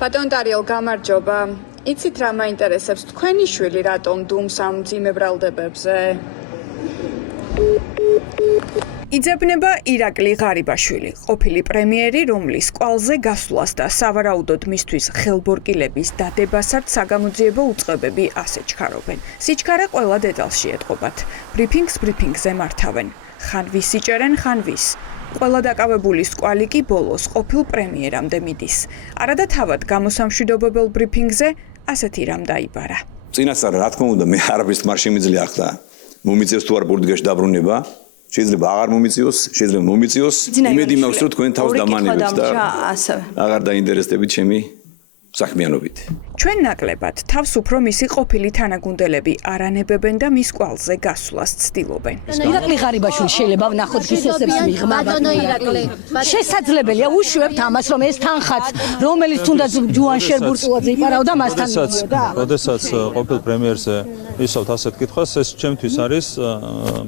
ბატონ ტარიელ, გამარჯობა. იცით რა მაინტერესებს თქვენი შვილი რატომ დუმს ამ მძიმე ბრალდებებზე? იძებნება ირაკლი ღარიბაშვილი, ყოფილი პრემიერი, რომლის კვალზე გასვლას და სავარაუდოდ მისთვის ხელბორკილების დადებასაც საგამოძიებო უწყებები ასე ჩქარობენ. სიჩქარე ყველა დეტალს შეეტყობათ. ბრიფინგზე მართავენ. ხან ვის იჭერენ, ხან ვის. ყველა დაკავებულის კვალი კი ბოლოს ყოფილ პრემიერამდე მიდის. არადა თავად გამოსამშვიდობებელ ბრიფინგზე ასეთი რამ დაიბარა. წინასწარ რა თქმა უნდა მე არაფერს თმარ შემიძლია ახლა მომიწევს თუ არ ბურდგაში დაბრუნება. შეიძლება აღარ მომიწიოს, შეიძლება მომიწიოს. იმედი მაქვს რომ თქვენ თავს დამანებთ და აღარ დაინტერესდებით ჩემი საქმიანობით. ჩვენ ნაკლებად თავს უფრო მისი ყოფილი თანაგუნდელები არანებებენ და მის კვალზე გასვლას ცდილობენ. ირაკლი ღარიბაშვილი შეიძლება ვნახოთ ფისესებს მიღმა. ბატონო ირაკლი, შესაძლებელია უშვებთ ამას რომ ეს თანხაც რომელიც თუნდაც ჯუან შერბურწულაძე იპარავდა მასთან მიდიოდა. როდესაც ყოფილ პრემიერზე ისევ ასეთ კითხვას ეს ჩემთვის არის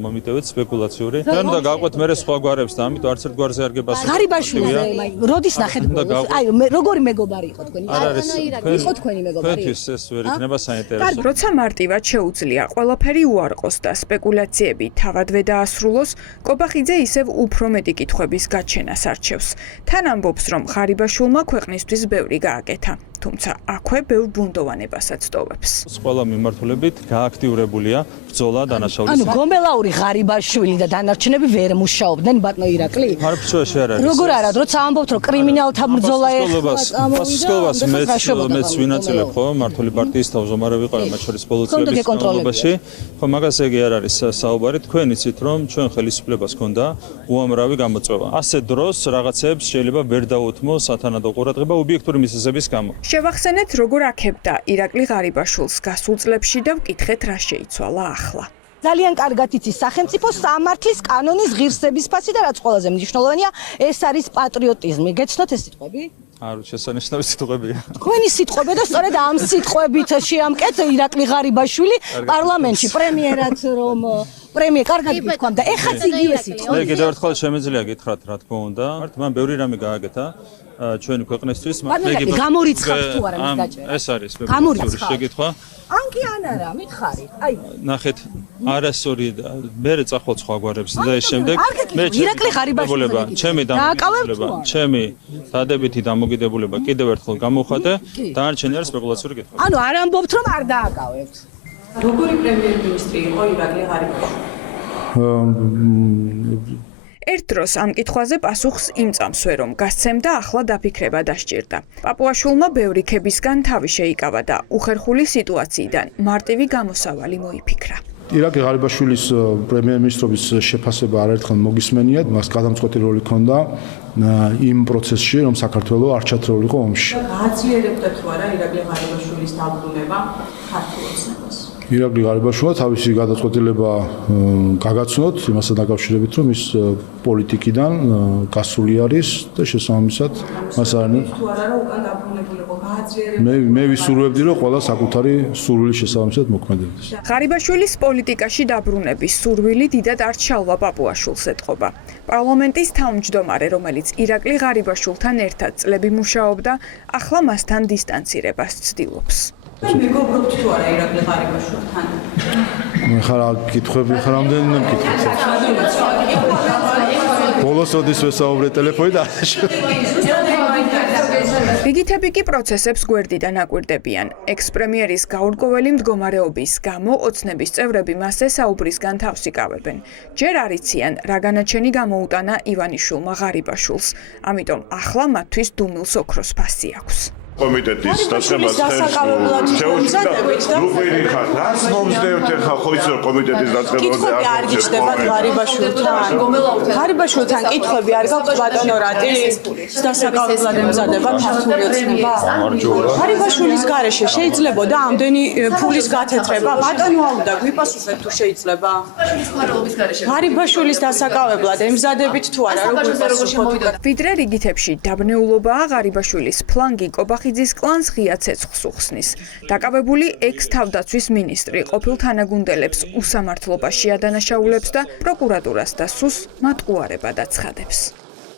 მომიტევეთ სპეკულაციური. ჩვენ უნდა გავყვეთ მე სხვა გვარებს და ამიტომ არც ერთ გვარზე არ გებასებთ. ღარიბაშვილზე როდის ნახეთ ბოლოს? აი როგორი მეგობარი იყო თქვენი? იყო თქვენი მეგობარი? თქვენთვის ეს ვერ იქნება საინტერესო. როცა მარტივად შეუძლია ყველაფერი უარყოს და სპეკულაციები თავადვე დაასრულოს, კობახიძე ისევ უფრო მეტი კითხვების გაჩენას არჩევს. თან ამბობს, რომ ღარიბაშვილმა ქვეყნისთვის ბევრი გააკეთა. თუმცა აქვე ბევრ ბუნდოვანებასაც ტოვებს. ყველა მიმართულებით გააქტიურებულია ბრძოლა დანაშაულის. ანუ გომელაური ღარიბაშვილი და დანარჩენები ვერ მუშაობდნენ ბატონო ირაკლი? არაფერში არ არის. როგორ არა, როცა ამბობთ რომ კრიმინალთა ბრძოლა პასუხისმგებლობას მეც ვინაწილებ ხო მართული პარტიის თავმჯდომარე ვიყავი მათ შორის ბოლო წლების განმავლობაში. ხო მაგას ეგ არ არის საუბარი. თქვენ იცით რომ ჩვენ ხელისუფლებას ჰქონდა უამრავი გამოწვევა. ასეთ დროს რაღაცებს შეიძლება ვერ დაუთმო სათანადო ყურადღება ობიექტური მიზეზების გამო. შევახსენეთ როგორ აქებდა ირაკლი ღარიბაშვილს გასულ წლებში და ვკითხეთ რა შეიცვალა ახლა. ძალიან კარგად იცის სახელმწიფო სამართლის კანონის ღირსების ფასი და რაც ყველაზე მნიშვნელოვანია ეს არის პატრიოტიზმი. გეცნოთ ეს სიტყვები? არ შესანიშნავი სიტყვებია. თქვენი სიტყვები და სწორედ ამ სიტყვებით შეამკეთ ირაკლი ღარიბაშვილი პარლამენტში პრემიერად რომ პრემიერ კარგად გითქვამ და ეხაც იგივე სიტყვები. მე კიდევ ერთხელ შემიძლია გითხრათ რა თქმა უნდა. მან ბევრი რამე გააკეთა ჩვენი ქვეყნისთვის. გამორიცხავთ თუ არა მის გაჭერა? ეს არის სპეკულაციური შეკითხვა. ან კი ან არა, მითხარით. აი, ნახეთ, არასწორი მე წახვალ სხვა გვარებს და ეს შემდეგ მე ირაკლი ღარიბაშვილმა ჩემი დამოკიდებულება, ჩემი დადებითი დამოკიდებულება კიდევ ერთხელ გამოვხატე, დანარჩენი არის სპეკულაციური კითხვა. ანუ არ ამბობთ რომ არ დააკავებთ. როგორი პრემიერ-მინისტრი იყო ირაკლი ღარიბაშვილი? ერთ დროს ამ კითხვაზე პასუხს იმწამსვე რომ გასცემდა ახლა დაფიქრება დასჭირდა. პაპუაშვილმა ბევრი ქებისგან თავი შეიკავა და უხერხული სიტუაციიდან მარტივი გამოსავალი მოიფიქრა. ირაკლი ღარიბაშვილის პრემიერ-მინისტრობის შეფასება არაერთხელ მოგისმენია, მას გადამწყვეტი როლი ჰქონდა იმ პროცესში, რომ საქართველოს არ ჩათრეულიყო ომში. გააძლიერებდა თუ არა ირაკლი ღარიბაშვილის დაბრუნება ქართულ ოცნებას? ირაკლი ღარიბაშვილმა თავისი გადაწყვეტილება გაგაცნოთ იმასთან დაკავშირებით, რომ ის პოლიტიკიდან გასული არის და შესაბამისად მას არანაირ თუ არა რომ უკან დაბრუნებულიყო გააძლიერებდა. მე ვისურვებდი, რომ ყველა საკუთარი სურვილის შესაბამისად მოქმედებდეს. ღარიბაშვილის პოლიტიკაში დაბრუნების სურვილი დიდად არ ჩალვა პაპუაშვილს ეთყობა. პარლამენტის თავმჯდომარე, რომელიც ირაკლი ღარიბაშვილთან ერთად წლები მუშაობდა, ახლა მასთან დისტანცირებას ცდილობს. მეგობრობთ თუ არა ირაკლი ღარიბაშვილთან? მე ხარ კითხვები ხარ ამდენი მკითხეთ. ბოლოს ოდის ვესაუბრე ტელეფონით რიგითები კი პროცესებს გვერდიდან აკვირდებიან. ექს-პრემიერის გაურკვეველი მდგომარეობის გამო ოცნების წევრები მას ესაუბრისგან თავს იკავებენ. ჯერ არ იციან რა განაჩენი გამოუტანა ივანიშვილმა ღარიბაშვილს, ამიტომ ახლა მათთვის დუმილს ოქროს ფასი აქვს. კომიტეტის დასახელებლად შეუძლებით და რას მომსდევთ ახლა ხო იცი რომ კომიტეტის დასახელებლად არ გიჩნდება ღარიბაშვილთან? ღარიბაშვილთან კითხვები არ გაქვთ ბატონო რატი? დასახელებლად ემზადება ქართული ოცნება? ღარიბაშვილის გარეშე შეიძლებოდა ამდენი ფულის გათეთრება? ბატონო აუდა გვიპასუხეთ თუ შეიძლება? ღარიბაშვილის დასაკავებლად ემზადებით თუ არა როგორ შემოვიდა? ვიდრე რიგითებში დაბნეულობაა ღარიბაშვილის ფლანგი კობახიძის კლანს ღია ცეცხლს უხსნის. დაკავებული ექს-თავდაცვის მინისტრი ყოფილ თანაგუნდელებს უსამართლობაში ადანაშაულებს და პროკურატურას და სუს მათ უარებად აცხადებს.